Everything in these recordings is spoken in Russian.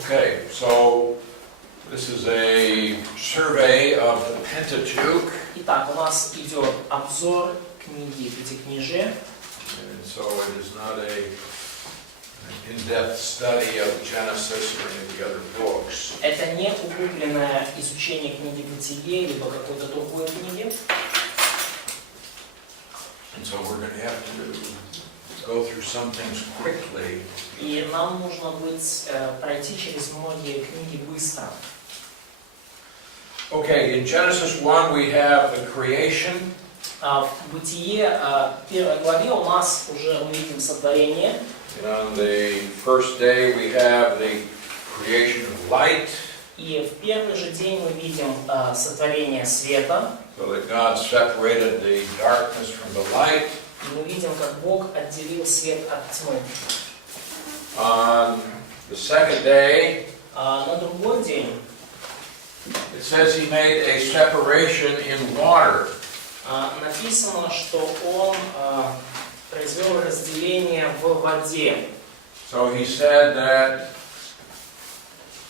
Okay, so this is a survey of the Pentateuch. Итак, у нас идет обзор книги Пятикнижия. And so it is not an in-depth study of Genesis or any of the other books. Это не углубленное изучение книги Бытие, либо какой-то другой книги. And so we're going to have to go through some things quickly. И нам нужно пройти через многие книги быстро. Okay, in Genesis 1 we have the creation. В Бытие, первой главе у нас уже мы видим сотворение. And on the first day we have the creation of light. И в первый же день мы видим сотворение света. So that God separated the darkness from the light. И мы видим, как Бог отделил свет от тьмы. On the second day, На другой день it says He made a separation in water. написано, что Он произвел разделение в воде. So He said that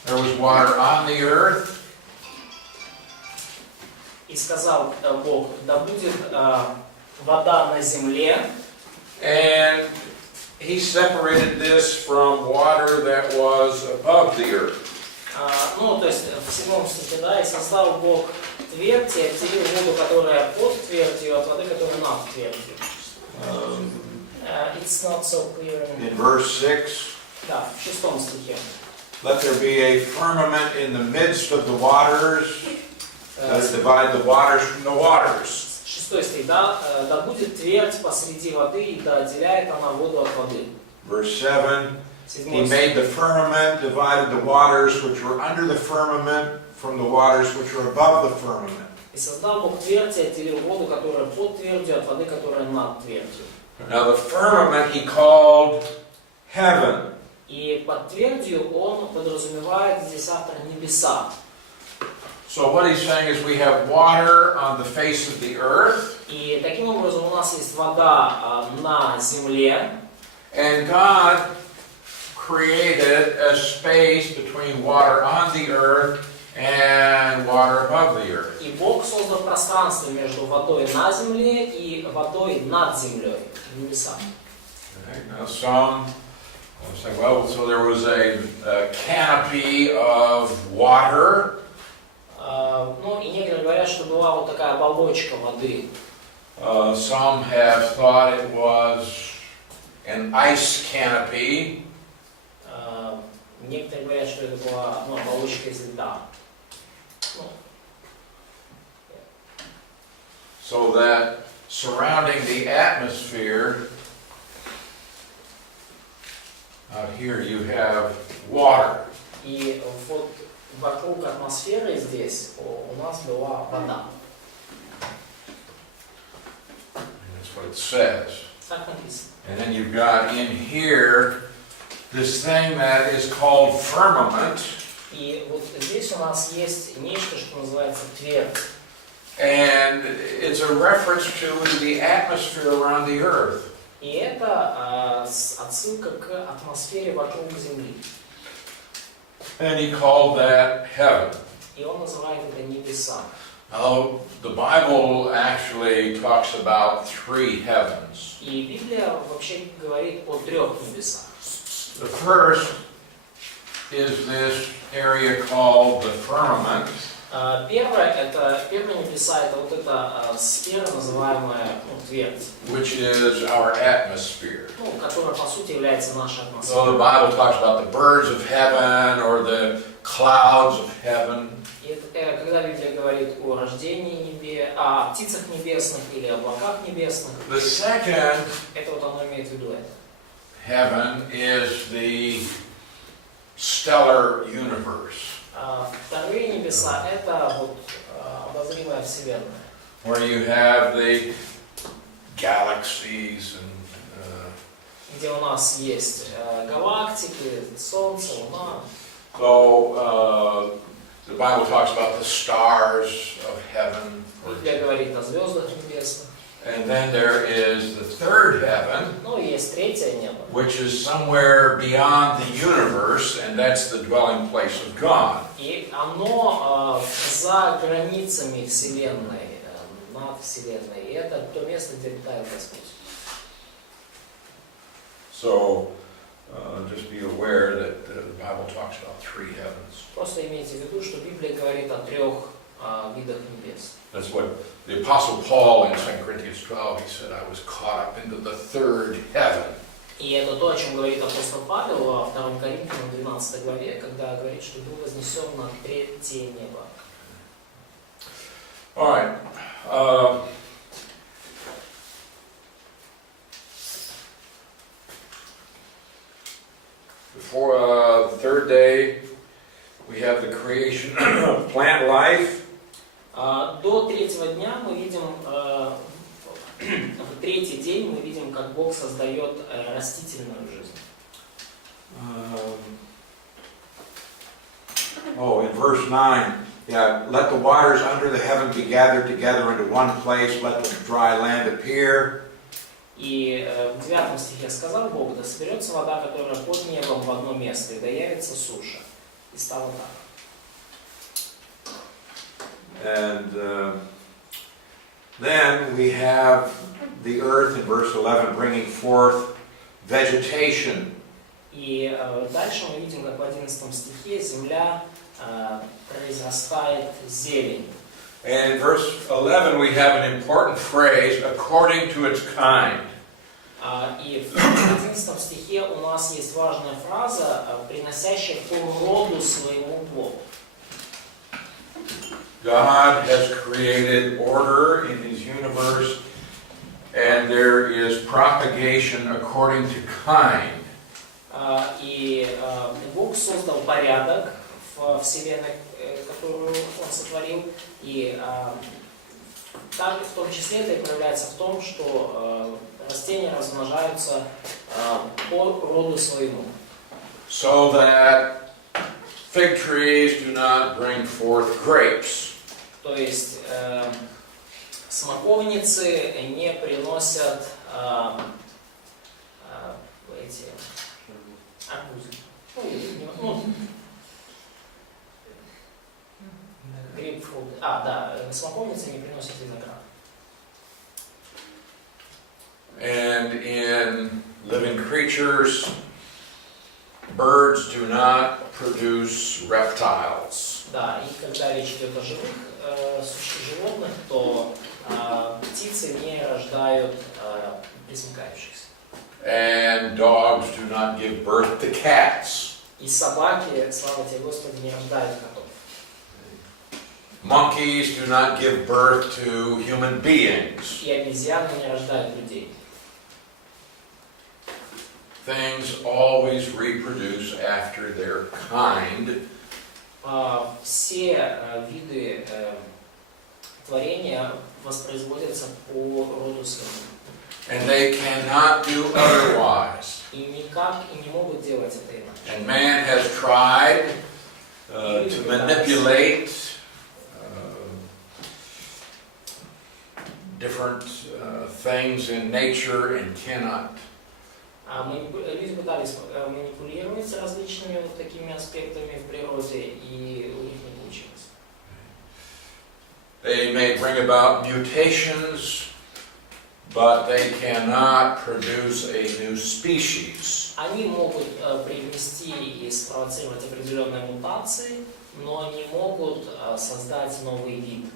there was water on the earth. И сказал Бог: да будет вода на земле. And He separated this from water that was above the earth. То есть в 7 стихе, да, и создал Бог твердь и отделил воду, которая под твердью, от воды, которая над твердью. It's not so clear. In verse 6, Да, в 6 стихе. let there be a firmament in the midst of the waters, that divide the waters from the waters. 6 стих, да будет твердь посреди воды, и да отделяет она воду от воды. Verse 7, He 7 made the firmament, divided the waters which were under the firmament from the waters which were above the firmament. И создал Бог твердь и отделил воду, которая под твердью, от воды, которая над твердью. Now the firmament He called heaven. И под твердью Он подразумевает здесь автор небеса. So what He's saying is we have water on the face of the earth. И таким образом у нас есть вода на земле. And God created a space between water on the earth and water above the earth. И Бог создал пространство между водой на земле и водой над землей, небеса. Okay, now some say, well, so there was a canopy of water. И некоторые говорят, что была вот такая оболочка воды. Some have thought it was an ice canopy. Некоторые говорят, что это была оболочка из льда. So that surrounding the atmosphere, out here you have water. И вот вокруг атмосферы здесь у нас была вода. That's what it says. Так написано. And then you've got in here this thing that is called firmament. И вот здесь у нас есть нечто, что называется твердь. And it's a reference to the atmosphere around the earth. И это отсылка к атмосфере вокруг Земли. And he called that heaven. И он называет это небеса. Now, the Bible actually talks about 3 heavens. И Библия вообще говорит о 3 небесах. The first is this area called the firmament. Первые небеса, это вот эта сфера, называемая твердь. Which is our atmosphere. Которая по сути является нашей So the атмосферой. Bible talks about the birds of heaven or the clouds of heaven. И когда Библия говорит о рождении о птицах небесных или облаках небесных, The second это вот оно имеет в виду это. heaven is the stellar universe, Вторые небеса — это вот обозримая вселенная, where you have the galaxies and где у нас есть галактики, Солнце, Луна. so the Bible talks about the stars of heaven. Библия говорит о звездах небесных. And then there is the third heaven, Но есть третье небо, which is somewhere beyond the universe, and that's the dwelling place of God. и оно за границами Вселенной, над Вселенной. И это то место, где обитает Господь. So, just be aware that the Bible talks about three heavens. Просто имейте в виду, что Библия говорит о трех видах небес. That's what the Apostle Paul in 2 Corinthians 12, he said, I was caught up into the third heaven. И это то, о чем говорит апостол Павел во 2 Коринфянам 12 главе, когда говорит, что был вознесен на третье небо. All right. Before the third day, we have the creation of plant life. До третьего дня мы видим, в третий день мы видим, как Бог создает растительную жизнь. In verse 9, yeah, let the waters under the heaven be gathered together into one place, let the dry land appear. И в 9 стихе сказал Бог: да соберется вода, которая под небом, в одно место, и да явится суша. И стало так. And then we have the earth in verse 11 bringing forth vegetation. И дальше мы видим, как в 11 стихе земля произрастает зелень. And in verse 11 we have an important phrase, according to its kind. И в 11 стихе у нас есть важная фраза, приносящая по роду своему плоду. God has created order in His universe, and there is propagation according to kind. И Бог создал порядок в Вселенной, которую Он сотворил, и также в том числе это и проявляется в том, что растения размножаются по роду своему. So that fig trees do not bring forth grapes. То есть смоковницы не приносят эти арбузы. Грейпфрут. Смоковницы не приносят виноград. And in living creatures, birds do not produce reptiles. Да, и когда речь идет о живых животных, то птицы не рождают пресмыкающихся. And dogs do not give birth to cats. И собаки, слава тебе Господи, не рождают котов. Monkeys do not give birth to human beings. И обезьяны не рождают людей. Things always reproduce after their kind. Все виды творения воспроизводятся по роду своему. And they cannot do otherwise. И никак и не могут делать это иначе. And man has tried to manipulate different things in nature and cannot. Люди пытались манипулировать различными вот такими аспектами в природе, и у них не получилось. They may bring about mutations, but they cannot produce a new species. Они могут привнести и спровоцировать определенные мутации, но не могут создать новый вид,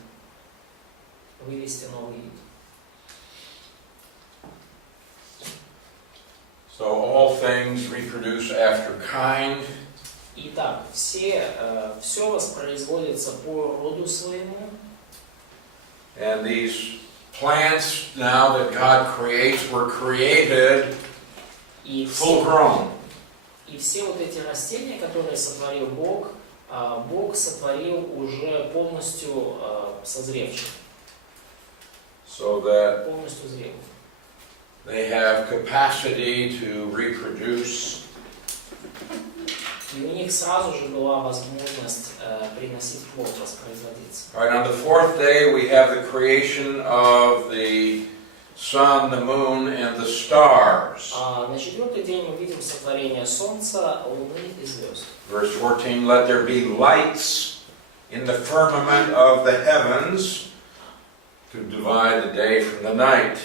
вывести новый вид. So all things reproduce after kind. Итак, все воспроизводится по роду своему. And these plants now that God creates were created full grown. И все вот эти растения, которые сотворил Бог, Бог сотворил уже полностью созревших. So that Полностью зрелых. they have capacity to reproduce. И у них сразу же была возможность приносить плод, воспроизводиться. All right, on the fourth day we have the creation of the sun, the moon, and the stars. На четвертый день мы видим сотворение Солнца, Луны и звезд. Verse 14, let there be lights in the firmament of the heavens to divide the day from the night.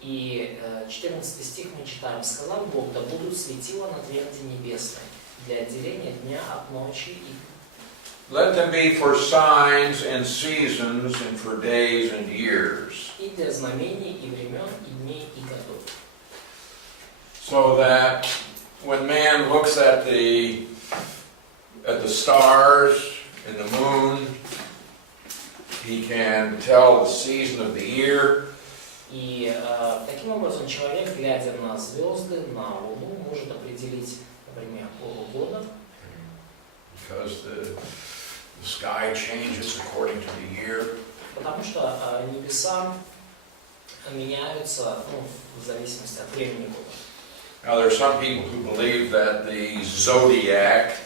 И 14 стих мы читаем. «Сказал Бог, да будут светила на тверди небесной для отделения дня от ночи и...» Let them be for signs and seasons and for days and years. И для знамений, и времен, и дней, и годов. So that when man looks at the stars and the moon, he can tell the season of the year. И таким образом человек, глядя на звезды, на Луну, может определить, например, пору года. Because the sky changes according to the year. Потому что небеса меняются, в зависимости от времени года. Now there are some people who believe that the zodiac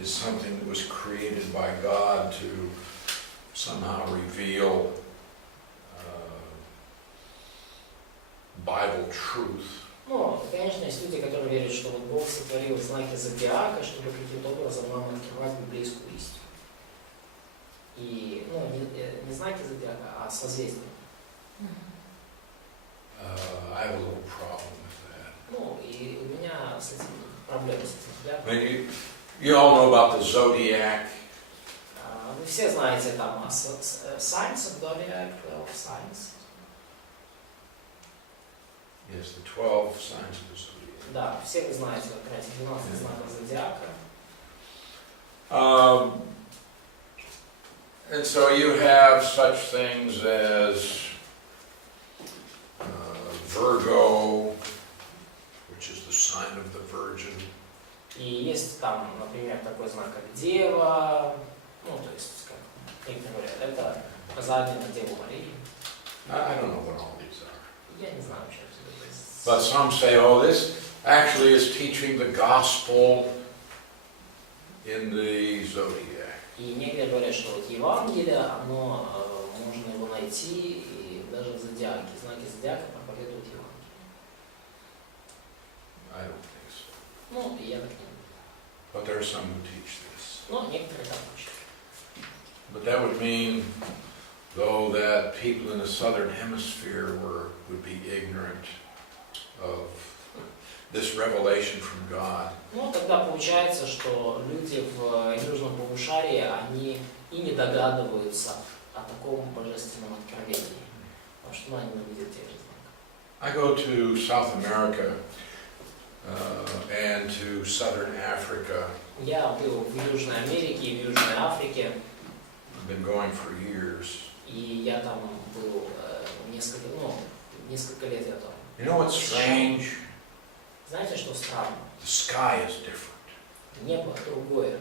is something that was created by God to somehow reveal Bible truth. Конечно, есть люди, которые верят, что вот Бог сотворил знаки зодиака, чтобы каким-то образом нам открывать библейскую истину. И, не знаки зодиака, а созвездия. I have a little problem with that. И у меня с этим проблемы с этим взглядом. You all know about the zodiac. Вы все знаете там Science of Zodiac, Science. Yes, the 12 signs of the zodiac. Да, все вы знаете, как раз 12 знаков зодиака. And so you have such things as Virgo, which is the sign of the Virgin. И есть там, например, такой знак, как Дева, то есть, как некоторые говорят, это указание на Деву Марию. I don't know what all these are. Я не знаю, что это. But some say, oh, this actually is teaching the gospel in the zodiac. И некоторые говорят, что вот Евангелие, оно, можно его найти и даже в зодиаке. Знаки зодиака проповедуют Евангелие. I don't think so. И я так не думаю. But there are some who teach this. Некоторые так учат. But that would mean, though, that people in the southern hemisphere would be ignorant of this revelation from God. Тогда получается, что люди в южном полушарии, они и не догадываются о таком божественном откровении. Потому что они не видят тех же знаков. I go to South America and to Southern Africa. Я был в Южной Америке и в Южной Африке. I've been going for years. И я там был несколько лет я там. You know what's strange? Знаете, что странно? The sky is different. Небо другое.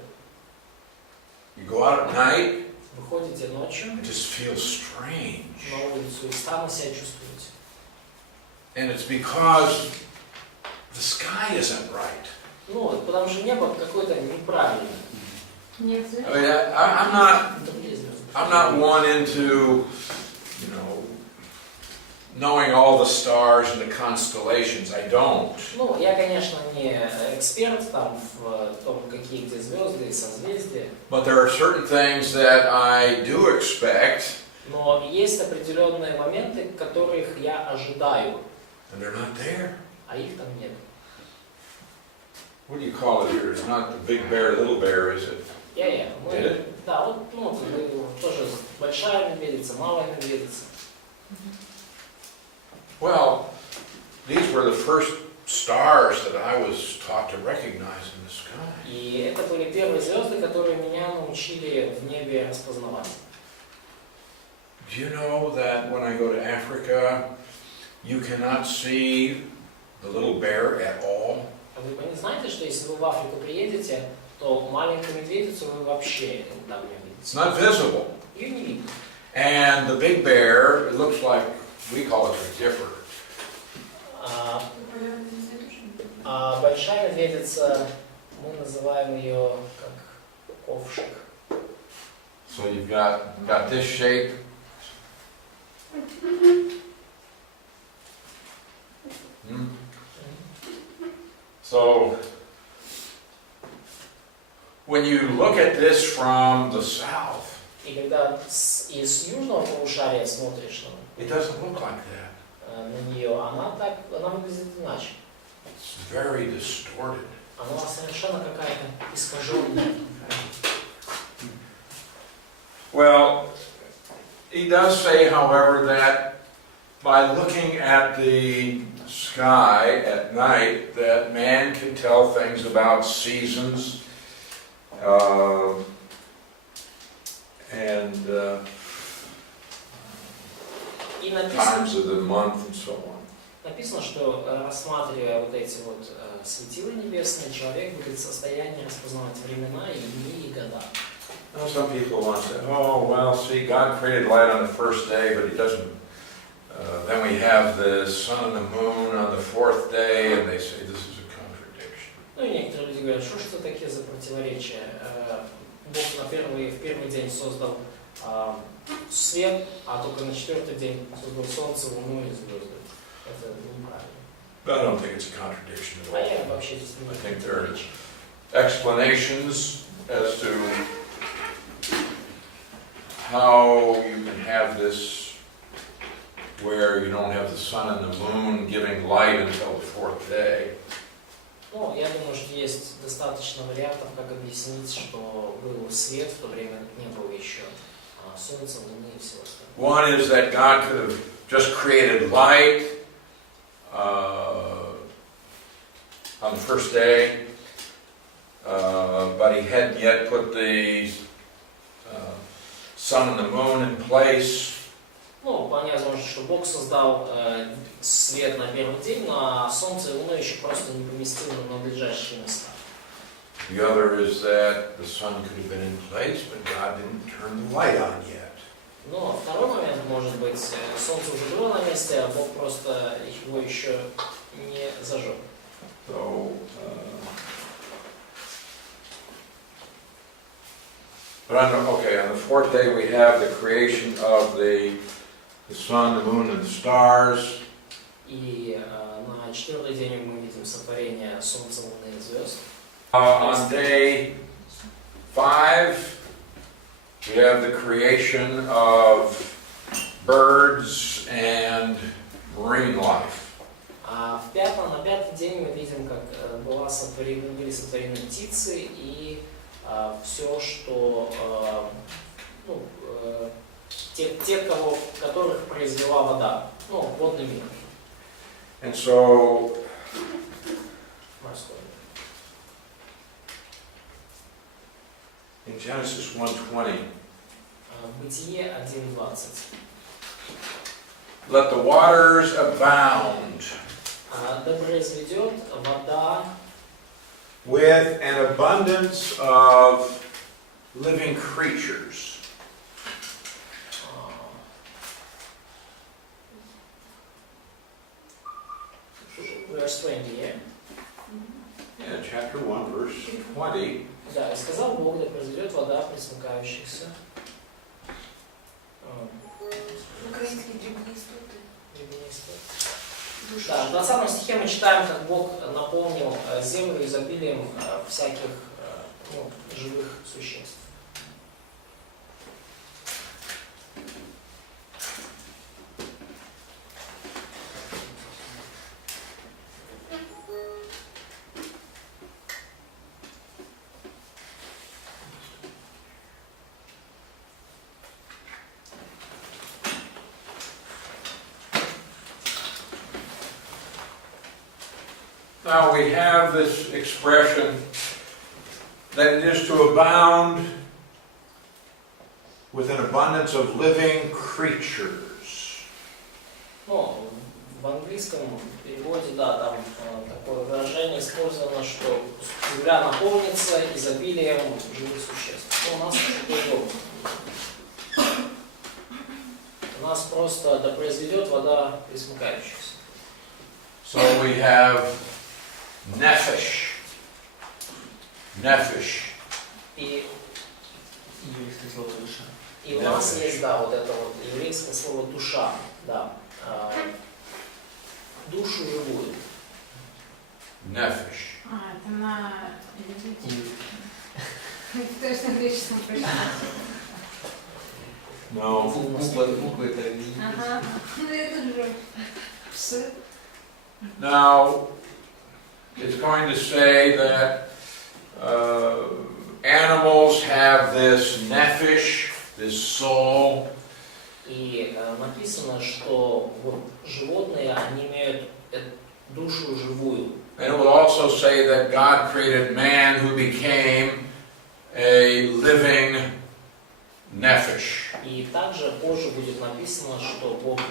You go out at night, Вы ходите ночью it just feels strange. на улицу и странно себя чувствуете. And it's because the sky isn't right. Потому что небо какое-то неправильное. I mean, I'm not one into, knowing all the stars and the constellations. I don't. Я, конечно, не эксперт там в том, какие где звезды и созвездия. But there are certain things that I do expect. Но есть определенные моменты, которых я ожидаю. And they're not there. А их там нет. What do you call it here? It's not the big bear, little bear, is it? Да, тоже большая медведица, малая медведица. Well, these were the first stars that I was taught to recognize in the sky. И это были первые звезды, которые меня научили в небе распознавать. Do you know that when I go to Africa, you cannot see the little bear at all? Вы знаете, что если вы в Африку приедете, то маленькую медведицу вы вообще там не видите. It's not visible. Ее не видно. And the big bear, it looks like, we call it a dipper. Большая медведица, мы называем ее как ковшик. So you've got this shape, So, when you look at this from the south, И когда из южного полушария смотришь it doesn't look like that. на нее, она выглядит иначе. It's very distorted. Она совершенно какая-то искаженная. Well, he does say, however, that by looking at the sky at night, that man can tell things about seasons and И times of the month and so on. написано, что рассматривая вот эти вот светила небесные, человек будет в состоянии распознавать времена и дни и года. Now, some people want to say, oh, well, see, God created light on the first day, but he doesn't. Then we have the sun and the moon on the fourth day, and they say this is a contradiction. Ну и некоторые люди говорят, что это такие за противоречия? Бог в первый день создал свет, а только на четвертый день создал солнце, луну и звезды. Это неправильно. But I don't think it's a contradiction at all. А я вообще здесь не I think there are explanations as to how you can have this where you don't have the sun and the moon giving light until the fourth day. Ну, я думаю, что есть достаточно вариантов, как объяснить, что был свет в то время, как не было еще солнца, луны и всего остального. One is that God could have just created light on the first day, but he hadn't yet put the sun and the moon in place. Ну, понятно, что Бог создал свет на первый день, но солнце и луну еще просто не поместил на надлежащие места. The other is that the sun could have been in place, but God didn't turn the light on yet. Но второй момент может быть, солнце уже было на месте, а Бог просто его еще не зажег. So, but on the fourth day we have the creation of the sun, the moon, and the stars. И на четвертый день мы видим сотворение солнца, луны и звезд. On day 5, we have the creation of birds and marine life. А на пятый день мы видим, как были сотворены птицы и все, что которых произвела вода, водный мир. And so, Морской. in Genesis 1:20, Бытие 1:20. let the waters abound Да произведет вода with an abundance of living creatures. Verse 20, yeah? Yeah, chapter 1, verse 20. Да, и сказал Бог, да произведет вода пресмыкающихся. Украинские древние истоты. Да, в 20 стихе мы читаем, как Бог наполнил землю изобилием всяких живых существ. Now we have this expression that it is to abound with an abundance of living creatures. Ну, в английском переводе, да, там такое выражение использовано, что земля наполнится изобилием живых существ. У нас такой дом. У нас просто да произведет вода пресмыкающихся. So we have nephesh. Nephesh. И Еврейское слово душа. у нас есть, да, вот это вот еврейское слово душа, да, душу живую. Nefesh. Это на иврите. Точно греческом прочитала. No. Буквы это не. Ага. Ну я тоже. Псы. Now, it's going to say that animals have this nephesh, this soul. И написано, что вот животные, они имеют душу живую. And it will also say that God created man who became a living nephesh. И также позже будет написано, что Бог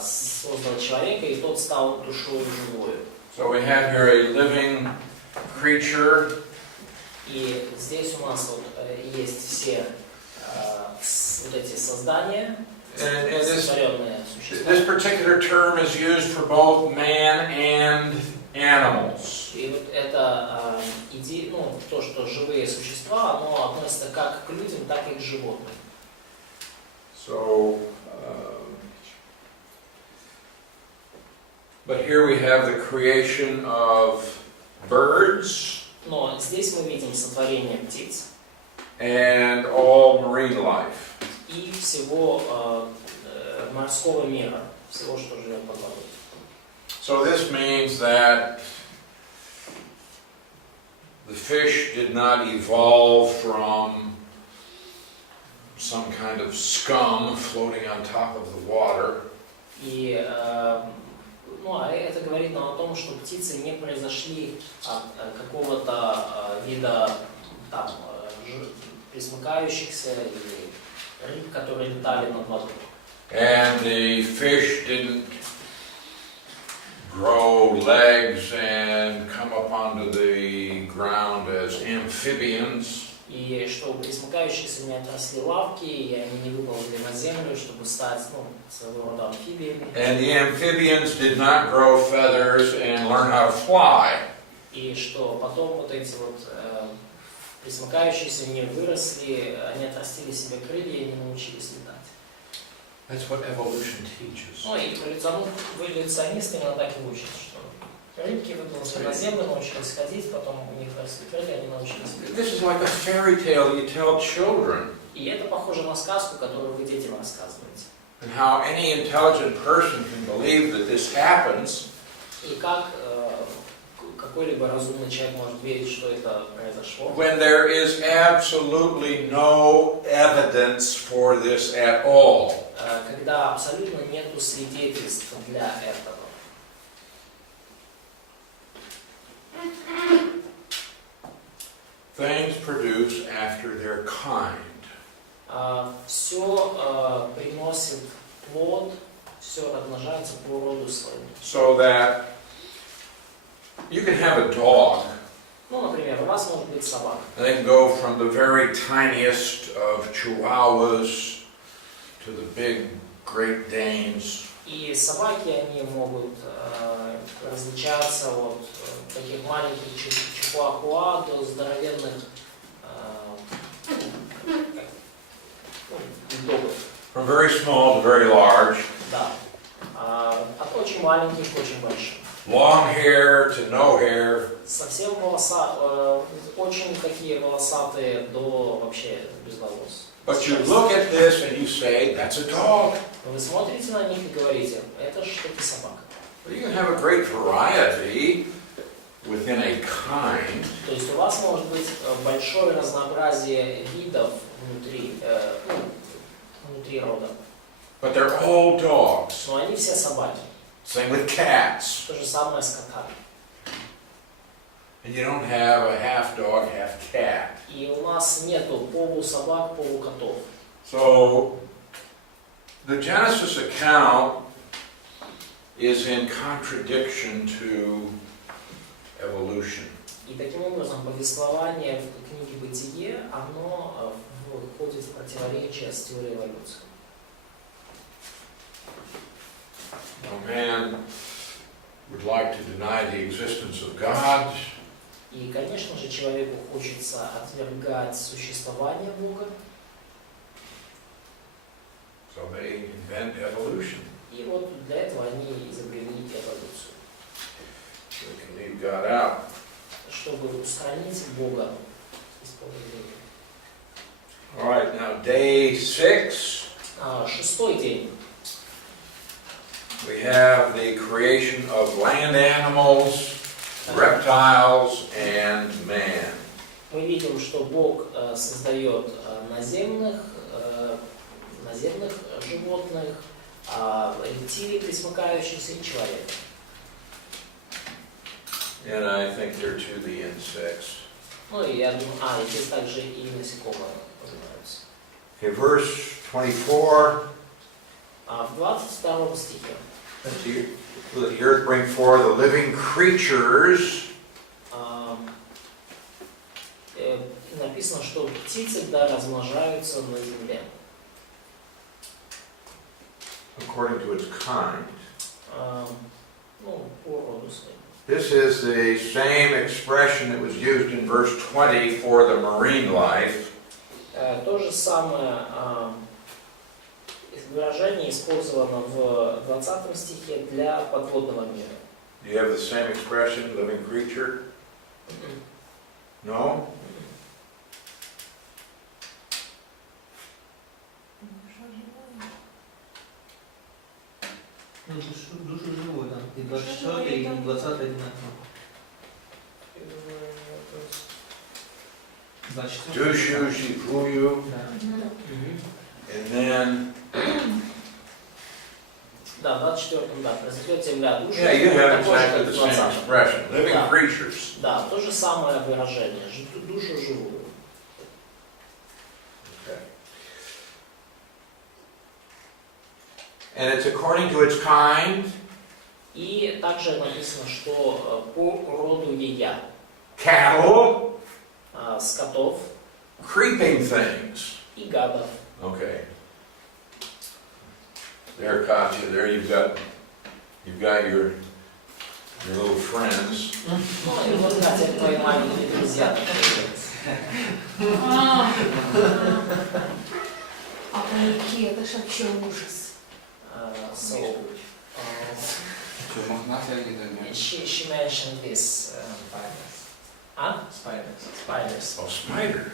создал человека, и тот стал душой живую. So we have here a living creature. И здесь у нас вот есть все вот эти создания, сотворенные существа. This particular term is used for both man and animals. И вот это идея, то, что живые существа, оно относится как к людям, так и к животным. So, but here we have the creation of birds Но здесь мы видим сотворение птиц and all marine life. и всего морского мира, всего, что живет под водой. So this means that the fish did not evolve from some kind of scum floating on top of the water. И это говорит нам о том, что птицы не произошли от какого-то вида пресмыкающихся или рыб, которые летали над водой. And the fish didn't grow legs and come up onto the ground as amphibians. И что у пресмыкающихся не отросли лапки, и они не выползли на землю, чтобы стать своего рода амфибиями. And the amphibians did not grow feathers and learn how to fly. И что потом вот эти вот пресмыкающиеся не выросли, они отрастили себе крылья и не научились летать. That's what evolution teaches. Ну и эволюционисты именно так и учат, что рыбки выползли на землю, научились ходить, потом у них росли крылья, они научились летать. This is like a fairy tale you tell children. И это похоже на сказку, которую вы детям рассказываете. And how any intelligent person can believe that this happens. И как какой-либо разумный человек может верить, что это произошло. When there is absolutely no evidence for this at all. Когда абсолютно нету свидетельств для этого. Things produce after their kind. Все приносит плод, все размножается по роду своему. So that you can have a dog. Ну, например, у вас может быть собака. And they can go from the very tiniest of Chihuahuas to the big Great Danes. И собаки, они могут различаться от таких маленьких чихуахуа до здоровенных бульдогов. From very small to very large. Да. От очень маленьких к очень большим. Long hair to no hair. Совсем очень такие волосатые до вообще без волос. But you look at this and you say, that's a dog. Вы смотрите на них и говорите, это что-то собака. Well, you can have a great variety within a kind. То есть у вас может быть большое разнообразие видов внутри рода. But they're all dogs. Но они все собаки. Same with cats. То же самое с котами. And you don't have a half dog, half cat. И у нас нету полусобак, полукотов. So the Genesis account is in contradiction to evolution. И таким образом повествование в книге «Бытие», оно входит в противоречие с теорией эволюции. Man would like to deny the existence of God. И, конечно же, человеку хочется отвергать существование Бога. So they invent evolution. И вот для этого они изобрели эволюцию. So can you God out. чтобы устранить Бога из поля зрения. All right, now day 6, Шестой день. we have the creation of land animals, reptiles, and man. Мы видим, что Бог создает наземных животных, рептилий, пресмыкающихся, и человека. And I think they're to the insects. Ну и я думаю, и здесь также и насекомые упоминаются. Okay, verse 24. В 22 стихе Will the earth bring forth the living creatures? написано, что птицы размножаются на земле. According to its kind. Ну, по роду своему. This is the same expression that was used in verse 20 for the marine life. То же самое выражение использовано в 20 стихе для подводного мира. Do you have the same expression, living creature? No? Ну, душу живую, да. И 24 и 20 одинаково. 24. Dushu, shifuyu, and then... Да, 24-м, да, произойдет земля душу. Yeah, you have такое же, exactly как the в same 20-м. expression, living Да. creatures. Да, то же самое выражение, душу живую. Okay. And it's according to its kind. И также написано, что по роду ея. Cattle, Скотов creeping things. и гадов. Okay. There, Katya, there you've got your little friends. Ну, и вот, Катя, твои маленькие друзья. Пауки, это ж вообще ужас. So, Что, мохнатые они, да, нет? she mentioned this. Spiders. Oh, spider.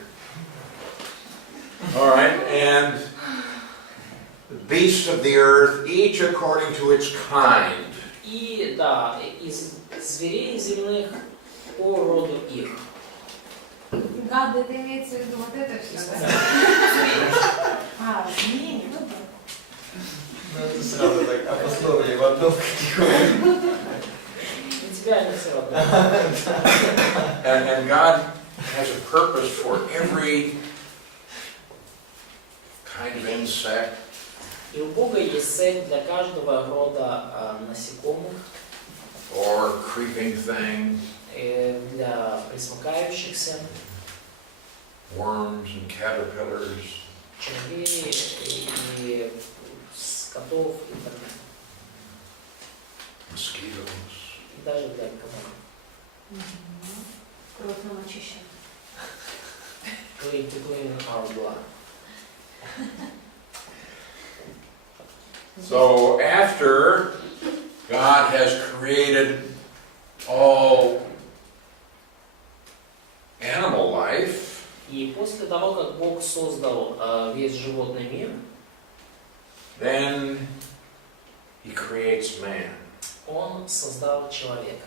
All right, and the beasts of the earth, each according to its kind. И, да, из зверей земных по роду их. Гады, это имеется в виду вот это все, да? Змеи, ну да. Ну, это сразу так обосновали в одном категории. И тебя не все равно. And God has a purpose for every kind of insect, И у Бога есть цель для каждого рода насекомых, or creeping thing, для пресмыкающихся, worms and caterpillars, червей и скотов и так далее. mosquitoes. И даже для комаров. Кровь нам очищает. To clean our blood. So after God has created all animal life, И после того, как Бог создал весь животный мир, then He creates man. Он создал человека.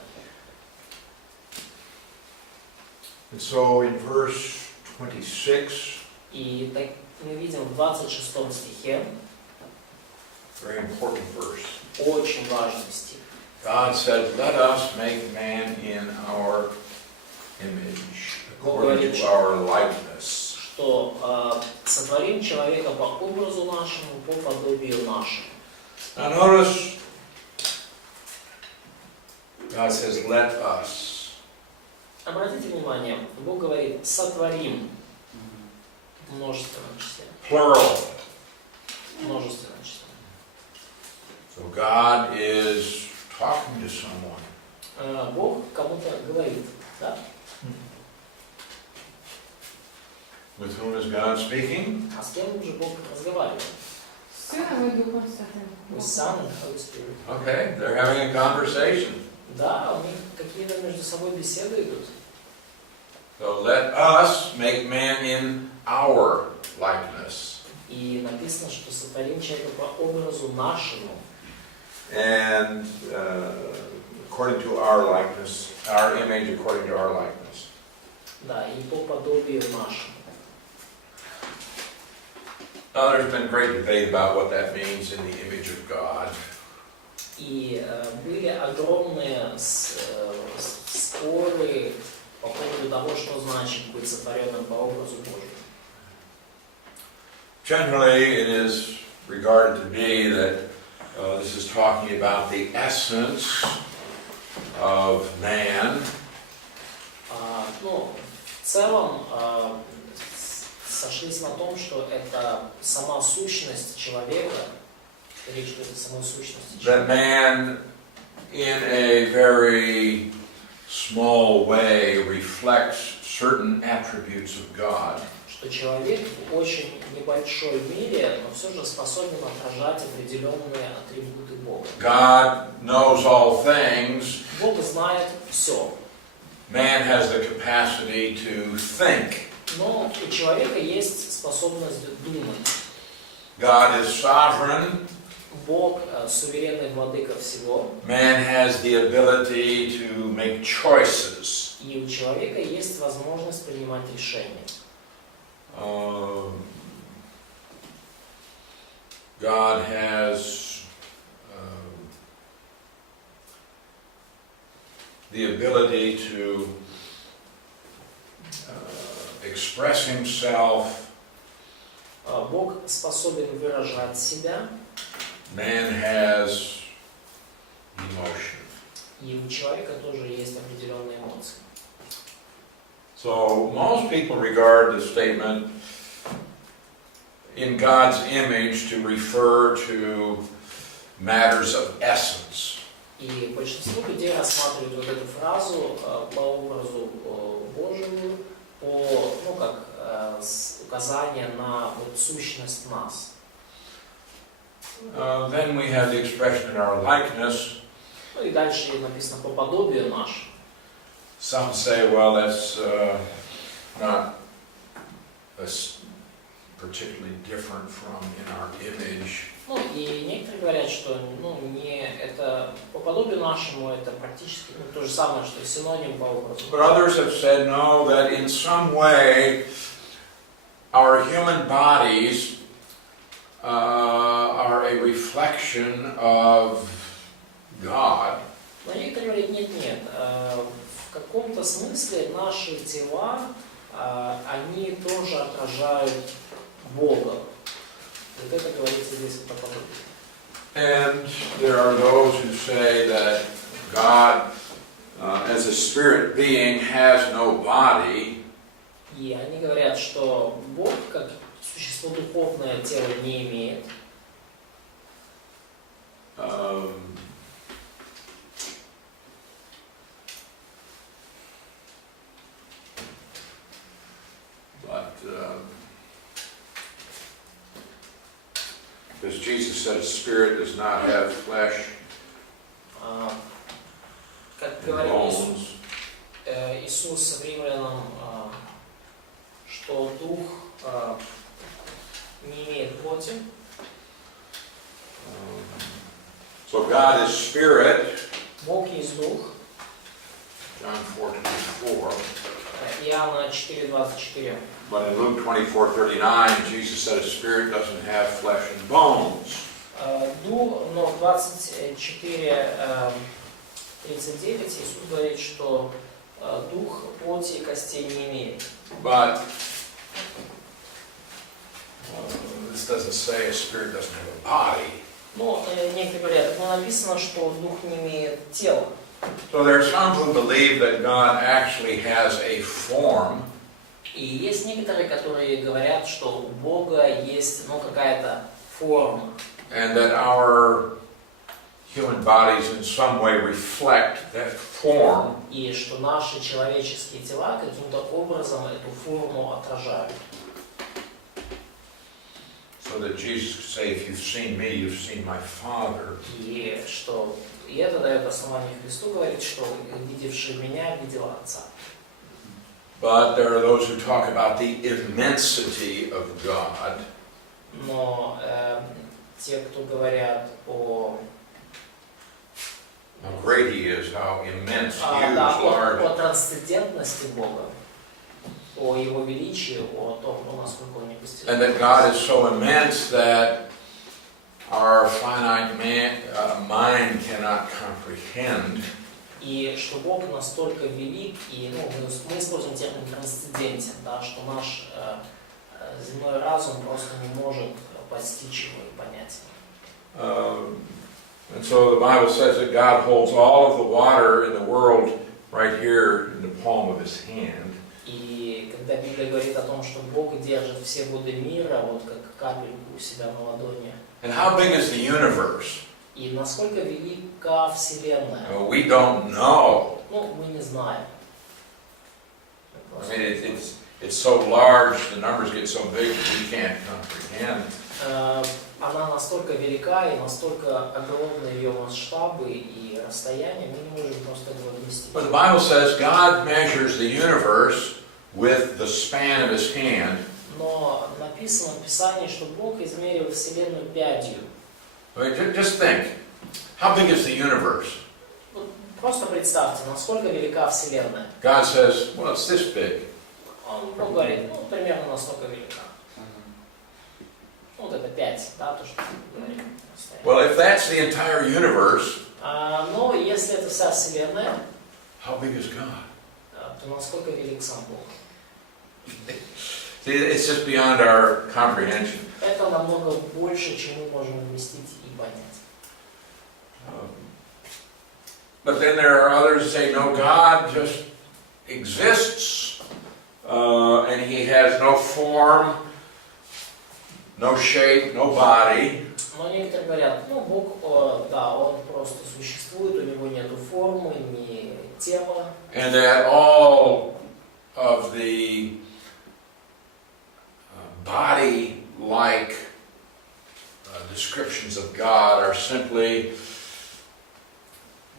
And so in verse 26, И так мы видим в 26 стихе, very important verse, очень важный стих. God said, "Let us make man in our image, according to our likeness." Что сотворим человека по образу нашему, по подобию нашему. Now notice, God says, "Let us." Обратите внимание, Бог говорит, сотворим в множественном числе. Plural. Множественном числе. So God is talking to someone. Бог кому-то говорит, да? With whom is God speaking? А с кем же Бог разговаривает? С Сыном и Духом Святым. With Son and Holy Spirit. Okay, they're having a conversation. Да, у них какие-то между собой беседы идут. So let us make man in our likeness. И написано, что сотворим человека по образу нашему. And according to our likeness, our image according to our likeness. Да, и по подобию нашему. Now, there's been great debate about what that means in the image of God. И были огромные споры по поводу того, что значит быть сотворенным по образу Божьему. Generally, it is regarded to be that this is talking about the essence of man. Ну, в целом сошлись на том, что это сама сущность человека, речь идет о самой сущности That человека. man, in a very small way, reflects certain attributes of God. Что человек в очень небольшой мере, но все же способен отражать определенные атрибуты Бога. God knows all things. Бог знает все, Man has the capacity to think. но у человека есть способность думать. God is sovereign. Бог суверенный владыка всего, Man has the ability to make choices. и у человека есть возможность принимать решения. God has the ability to express himself. Бог способен выражать себя, Man has emotion. и у человека тоже есть определенные эмоции. So most people regard the statement in God's image to refer to matters of essence. И большинство людей рассматривают вот эту фразу по образу Божьему, как указание на вот сущность нас. Then we have the expression in our likeness. Ну и дальше написано по подобию нашему. Some say, well, that's not particularly different from in our image. Ну и некоторые говорят, что не это по подобию нашему, это практически то же самое, что синоним по образу. But others have said, no, that in some way our human bodies are a reflection of God. Но некоторые говорят, нет, в каком-то смысле наши тела, они тоже отражают Бога. Вот это говорится здесь по подобию. And there are those who say that God, as a spirit being, has no body. И они говорят, что Бог, как существо духовное, тело не имеет. Because Jesus said a spirit does not have flesh Как and говорит bones. Иисус римлянам, что дух не имеет плоти. So God is spirit. Бог есть дух. John 4:24. Иоанна 4:24. But in Luke 24:39, Jesus said a spirit doesn't have flesh and bones. Но в 24:39 Иисус говорит, что дух плоти и костей не имеет. But this doesn't say a spirit doesn't have a body. Но некоторые говорят, написано, что дух не имеет тела. So there are some who believe that God actually has a form. И есть некоторые, которые говорят, что у Бога есть какая-то форма. And that our human bodies in some way reflect that form. И что наши человеческие тела каким-то образом эту форму отражают. So that Jesus could say, if you've seen me, you've seen my Father. И что И это дает основание Христу говорить, что видевший меня, видел Отца. But there are those who talk about the immensity of God. Но те, кто говорят о How great He is, how immense, huge, да, large. о трансцендентности Бога, о Его величии, о том, насколько Он непостижим. And that God is so immense that our finite mind cannot comprehend. И что Бог настолько велик, и мы используем термин трансцендентен, да, что наш земной разум просто не может постичь его и понять. And so the Bible says that God holds all of the water in the world right here in the palm of His hand. И когда Библия говорит о том, что Бог держит все воды мира, вот как капельку у себя на ладони. And how big is the universe? И насколько велика Вселенная? We don't know. Ну, мы не знаем. I mean, it's so large, the numbers get so big that we can't comprehend. Она настолько велика и настолько огромны ее масштабы и расстояния, мы не можем просто этого вместить. But the Bible says God measures the universe with the span of His hand. Но написано в Писании, что Бог измерил Вселенную пядью. Just think, how big is the universe? Просто представьте, насколько велика Вселенная. God says, well, it's this big. Он говорит, примерно настолько велика. Вот это 5, да, то, что мы говорим. Well, if that's the entire universe, Но если это вся Вселенная, how big is God? то насколько велик сам Бог? See, it's just beyond our comprehension. Это намного больше, чем мы можем вместить и понять. But then there are others who say, no, God just exists, and He has no form, no shape, no body. Но некоторые говорят, Бог, да, Он просто существует, у Него нету формы, ни тела. And that all of the body-like descriptions of God are simply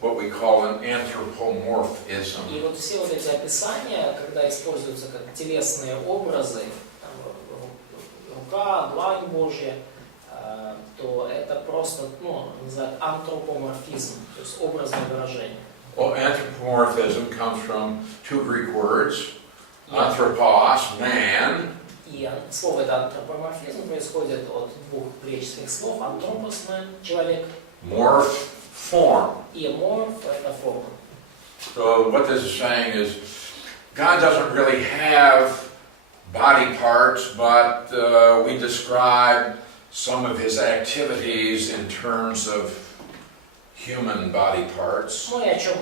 what we call an anthropomorphism. И вот все вот эти описания, когда используются как телесные образы, там, рука, длань Божья, то это просто, называют антропоморфизм, то есть образное выражение. Well, anthropomorphism comes from two Greek words, anthropos, man, И слово это антропоморфизм происходит от двух греческих слов: антропос – человек, morph, form. и морф – это форма. So what this is saying is, God doesn't really have body parts, but we describe some of His activities in terms of human body parts. Ну и о чем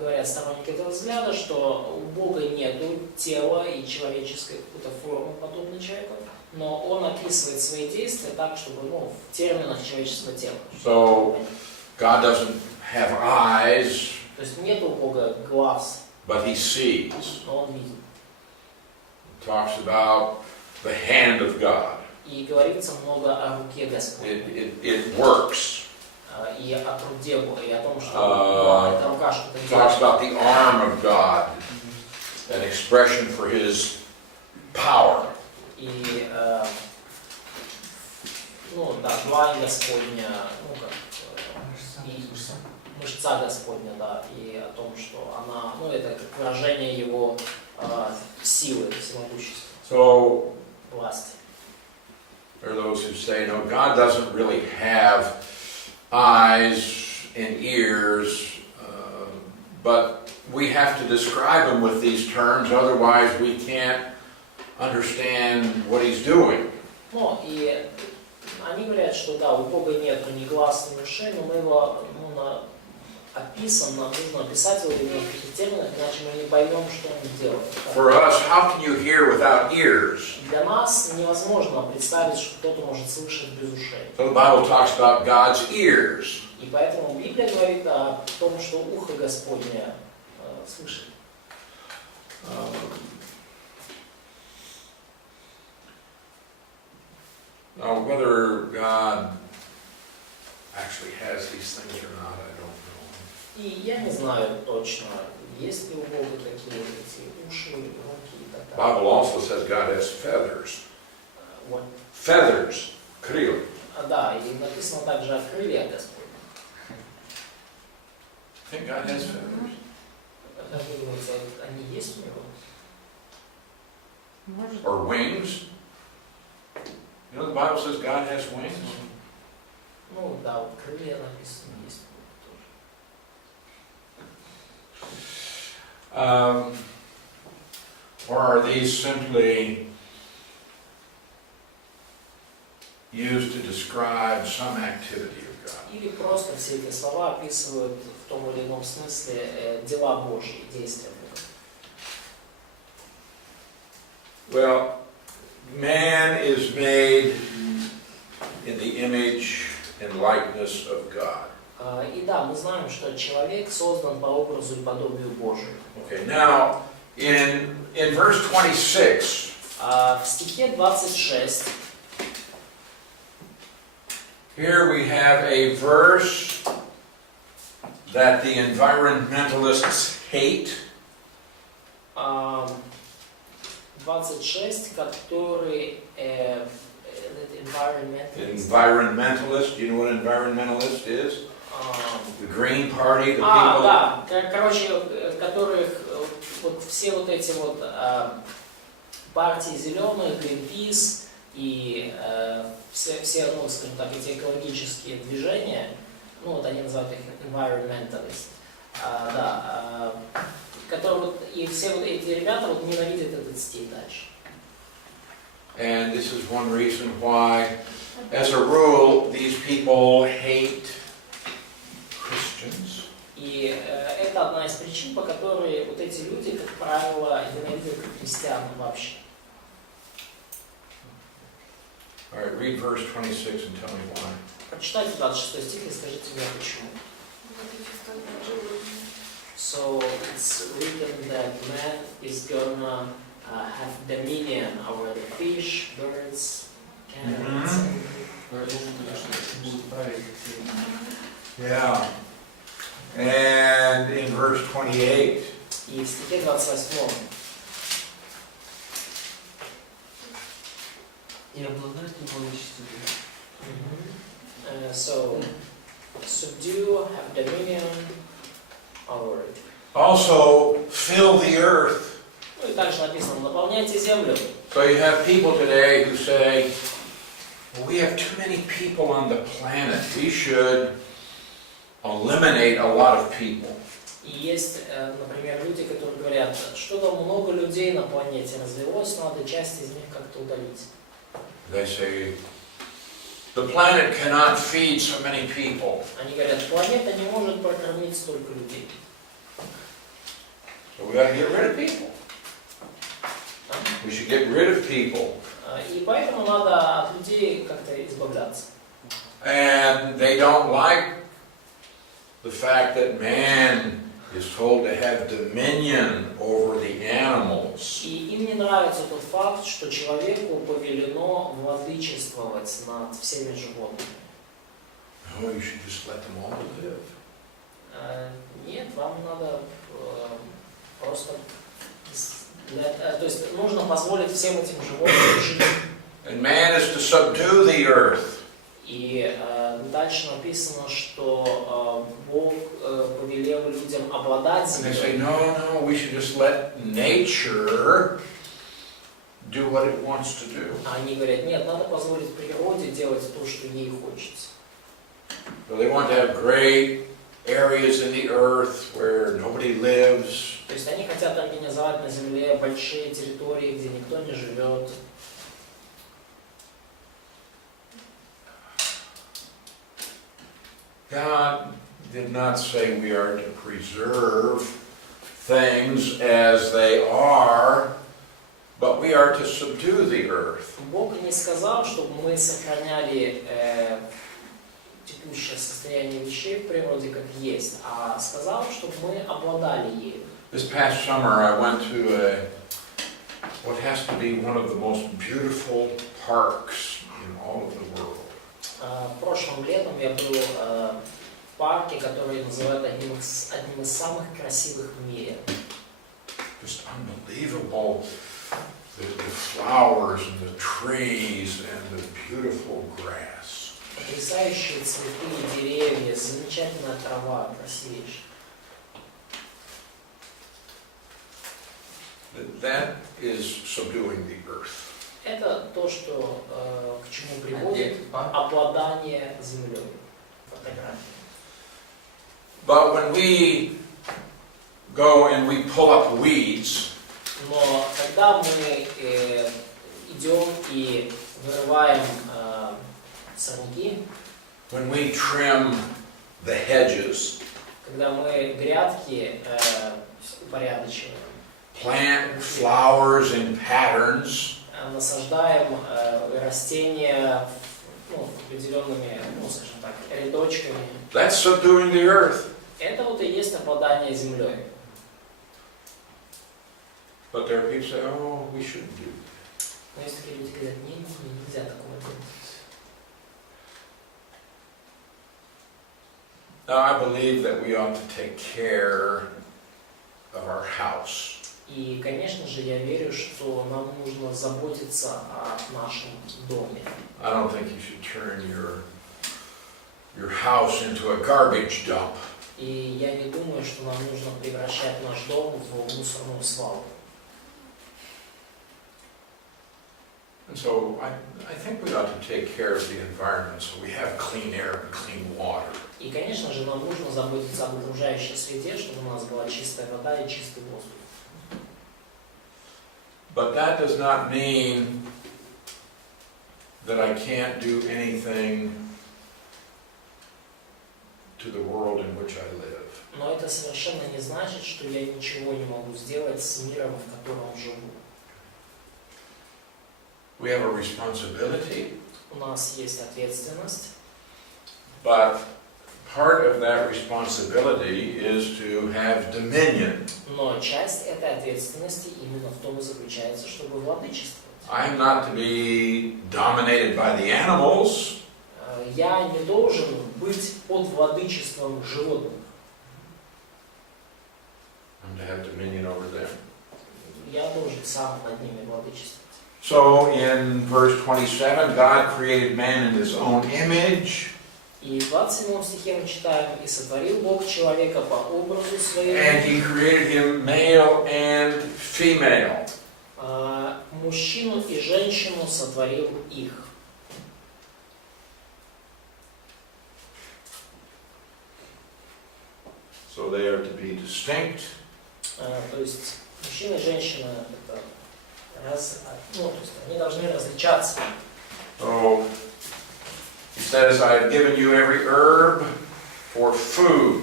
говорят сторонники этого взгляда, что у Бога нету тела и человеческой какой-то формы, подобной человеку, но Он описывает свои действия так, чтобы, в терминах человеческого тела. So God doesn't have eyes, То есть нет у Бога глаз, but He sees. но Он видит. It talks about the hand of God. И говорится много о руке Господней. It works. И о труде Бога, и о том, что эта рука что-то It talks делает. about the arm of God, an expression for His power. И, длань Господня, и мышца Господня, да, и о том, что она, это как выражение Его силы, всемогущества, So власти. there are those who say, no, God doesn't really have eyes and ears, but we have to describe Him with these terms, otherwise we can't understand what He's doing. И они говорят, что да, у Бога нет ни глаз, ни ушей, но мы Его описываем, нам нужно описать Его именно в каких терминах, иначе мы не поймем, что Он делает. For us, how can you hear without ears? Для нас невозможно представить, что кто-то может слышать без ушей. So the Bible talks about God's ears. И поэтому Библия говорит о том, что ухо Господне слышит. Now, whether God actually has these things or not, I don't know. И я не знаю точно, есть ли у Бога такие эти уши, руки и так далее. Bible also says God has feathers. Вот. Feathers. Крылья. Да, и написано также о крыльях Господь. I think God has feathers. Как вы думаете, они есть у него? Может, Or wings. You know the Bible says God has wings. Ну да, вот крылья написано есть тоже. Or are these simply used to describe some activity of God? Или просто все эти слова описывают в том или ином смысле дела Божьи, действия Бога. Well, man is made in the image and likeness of God. И да, мы знаем, что человек создан по образу и подобию Божию. Okay, now in verse 26, В стихе 26 here we have a verse that the environmentalists hate. 26, который Environmentalist, do you know what environmentalist is? The Green Party, the people. Да, короче, которых вот все вот эти вот партии зеленых, Greenpeace и все, ну, скажем так, эти экологические движения, ну вот они называют их environmentalist, которые вот, и все вот эти ребята вот ненавидят этот стиль дальше. And this is one reason why, as a rule, these people hate Christians. И это одна из причин, по которой вот эти люди, как правило, ненавидят христиан вообще. All right, read verse 26 and tell me why. Прочитайте 26 стих и скажите мне почему. So it's written that man is gonna have dominion over the fish, birds, cats. Поэтому, конечно, будут править. Yeah. And in verse 28, И в стихе 28. И обладать неволнительностью. So subdue, have dominion over it. also fill the earth. Ну и дальше написано, наполняйте землю. So you have people today who say, well, we have too many people on the planet. We should eliminate a lot of people. И есть, например, люди, которые говорят, что-то много людей на планете развелось, надо часть из них как-то удалить. They say, the planet cannot feed so many people. Они говорят, планета не может прокормить столько людей. So we got to get rid of people. We should get rid of people. И поэтому надо от людей как-то избавляться. And they don't like the fact that man is told to have dominion over the animals. И им не нравится тот факт, что человеку повелено владычествовать над всеми животными. No, you should just let them all live. Нет, вам надо просто... То есть нужно позволить всем этим животным жить. And man is to subdue the earth. И дальше написано, что Бог повелел людям обладать And they say, землей. no, we should just let nature do what it wants to do. А они говорят, нет, надо позволить природе делать то, что ей хочется. So they want to have great areas in the earth where nobody lives. То есть они хотят организовать на земле большие территории, где никто не живет. God did not say we are to preserve things as they are, but we are to subdue the earth. Бог не сказал, чтобы мы сохраняли текущее состояние вещей в природе как есть, а сказал, чтобы мы обладали ею. This past summer I went to what has to be one of the most beautiful parks in all of the world. Прошлым летом я был парке, который называют одним из самых красивых в мире. Just unbelievable. The flowers and the trees and the beautiful grass. Потрясающие цветы и деревья, замечательная трава, красивейшая. That is subduing the earth. Это то, что, к чему приводит обладание землей. Фотография. But when we go and we pull up weeds, Но когда мы идем и вырываем сорняки, when we trim the hedges, когда мы грядки упорядочиваем, plant flowers in patterns, насаждаем растения определенными, скажем так, рядочками, that's subduing the earth. это вот и есть обладание землей. But there are people say, oh, we shouldn't do that. Но есть такие люди, говорят, нельзя такого делать. Now, I believe that we ought to take care of our house. И, конечно же, я верю, что нам нужно заботиться о нашем доме. I don't think you should turn your house into a garbage dump. И я не думаю, что нам нужно превращать наш дом в мусорную свалку. And so I think we ought to take care of the environment so we have clean air and clean water. И, конечно же, нам нужно заботиться об окружающей среде, чтобы у нас была чистая вода и чистый воздух. But that does not mean that I can't do anything to the world in which I live. Но это совершенно не значит, что я ничего не могу сделать с миром, в котором живу. We have a responsibility, У нас есть ответственность, but part of that responsibility is to have dominion. но часть этой ответственности именно в том и заключается, чтобы владычествовать. I'm not to be dominated by the animals. Я не должен быть под владычеством животных. I'm to have dominion over them. Я должен сам над ними владычествовать. So in verse 27, God created man in his own image. И в 27 стихе мы читаем: «И сотворил Бог человека по образу своему». And he created him male and female. Мужчину и женщину сотворил их. So they are to be distinct. То есть мужчина и женщина это то есть они должны различаться. So he says, I have given you every herb for food.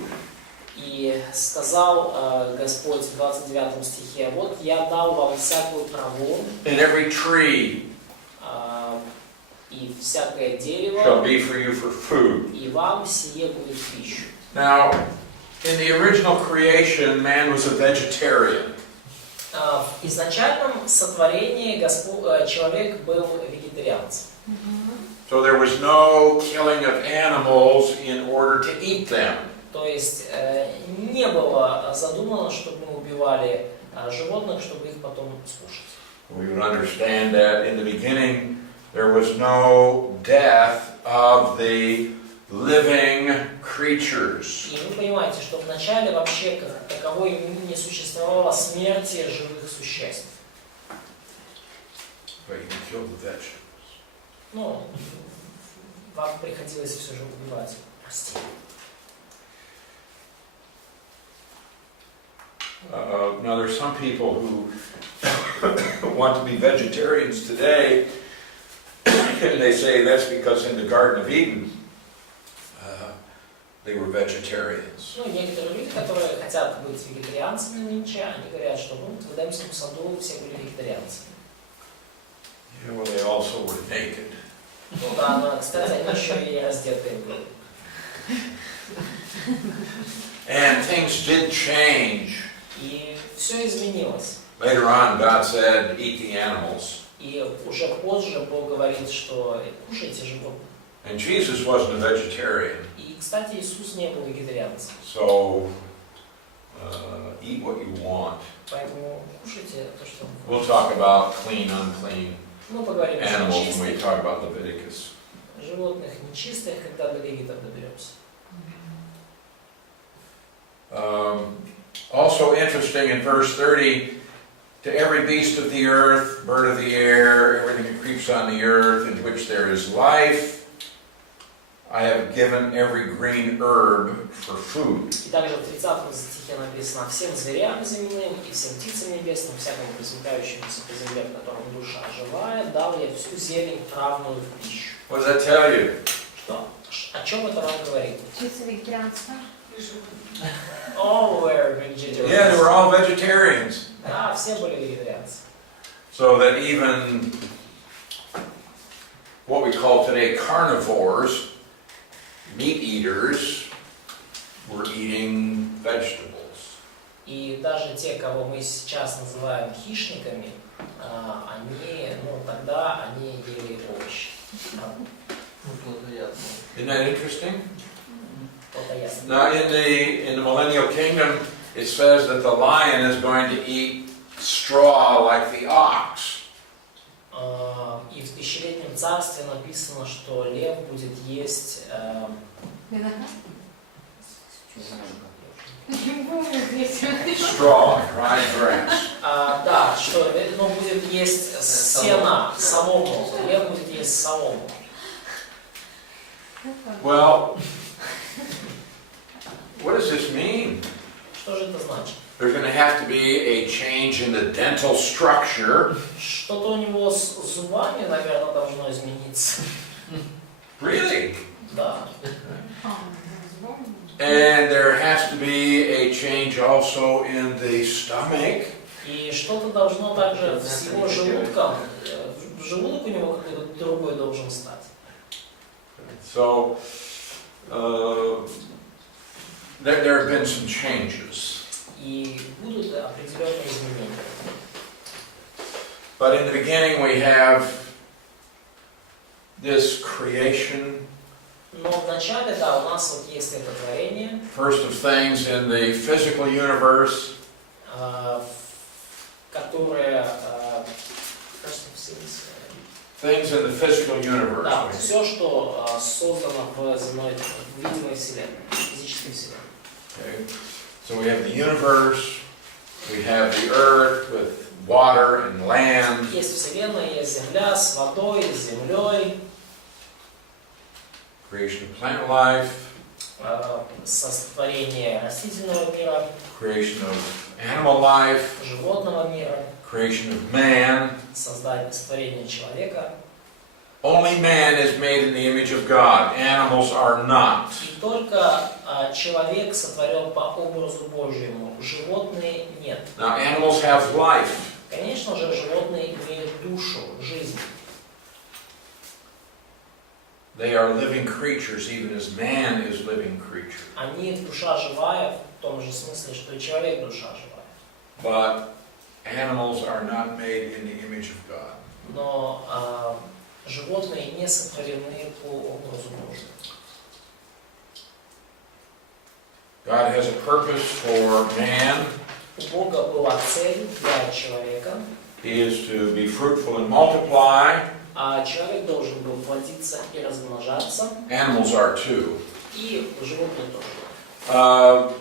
И сказал Господь в 29 стихе: вот я дал вам всякую траву, And every tree и всякое shall дерево, be for you for food. и вам сие будет пищу. Now, in the original creation, man was a vegetarian. В изначальном сотворении человек был вегетарианцем. So there was no killing of animals in order to eat them. То есть не было задумано, чтобы мы убивали животных, чтобы их потом скушать. We would understand that in the beginning there was no death of the living creatures. И вы понимаете, что вначале вообще как таковой не существовало смерти живых существ. But you can kill the vegetables. Ну, вам приходилось все же убивать растения. Now there's some people who want to be vegetarians today, and they say that's because in the Garden of Eden they were vegetarians. Ну, некоторые люди, которые хотят быть вегетарианцами нынче, они говорят, что в Эдемском саду все были вегетарианцами. Yeah, well, they also were naked. Ну да, но, кстати, они еще и раздетые были. And things did change. И все изменилось. Later on, God said, eat the animals. И уже позже Бог говорит, что кушайте животных. And Jesus wasn't a vegetarian. И кстати, Иисус не был вегетарианцем. So, eat what you want. Поэтому кушайте то, что вы We'll хотите. talk about clean, unclean Мы поговорим о animals when we нечистых, talk about Leviticus. животных нечистых, когда до левитов доберемся. Also interesting in verse 30, to every beast of the earth, bird of the air, everything that creeps on the earth, in which there is life, I have given every green herb for food. И также в 30 стихе написано: всем зверям земным и всем птицам небесным, всякому пресмыкающемуся по земле, в котором душа живая, дал я всю зелень травную в пищу. What does that tell you? Что? О чем это вам говорит? Чисто вегетарианство. All were vegetarians. Yeah, they were all vegetarians. Да, все были вегетарианцы. So that even what we call today carnivores, meat eaters, were eating vegetables. И даже те, кого мы сейчас называем хищниками, они, тогда они ели овощи. Isn't that interesting? Плотоядные. Now in the millennial kingdom, it says that the lion is going to eat straw like the ox. И в тысячелетнем царстве написано, что лев будет есть Виноград? Не помню, здесь. Straw, dried grass. да, что будет есть сено, солому. Лев будет есть солому. Well, what does this mean? Что же это значит? There's going to have to be a change in the dental structure. Что-то у него с зубами, наверное, должно измениться. Really? Да. And there has to be a change also in the stomach. И что-то должно также с его желудком, желудок у него какой-то другой должен стать. So, there have been some changes. И будут определенные изменения. But in the beginning we have this creation. Но вначале, да, у нас вот есть это творение, First of things in the physical universe. которое, Things in the physical universe. да, все, что создано в земной, в видимой вселенной, физической вселенной. Okay. So we have the universe, we have the earth with water and land. Есть вселенная, есть земля с водой, с землей, Creation of plant life, сотворение растительного мира, creation of animal life, животного мира, creation of man. сотворение человека. Only man is made in the image of God. Animals are not. И только человек сотворен по образу Божьему, животные нет. Now animals have life. Конечно же, животные имеют душу, жизнь. They are living creatures, even as man is living creature. Они душа живая в том же смысле, что и человек душа живая. But animals are not made in the image of God. Но животные не сотворены по образу Божьему. God has a purpose for man. У Бога была цель для человека, He is to be fruitful and multiply. а человек должен был плодиться и размножаться, Animals are too. и животные тоже.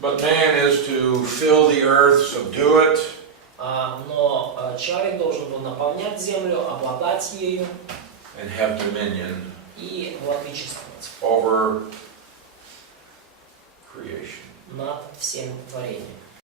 But man is to fill the earth, subdue it, Но человек должен был наполнять землю, обладать ею and have dominion и владычествовать over creation. над всем творением.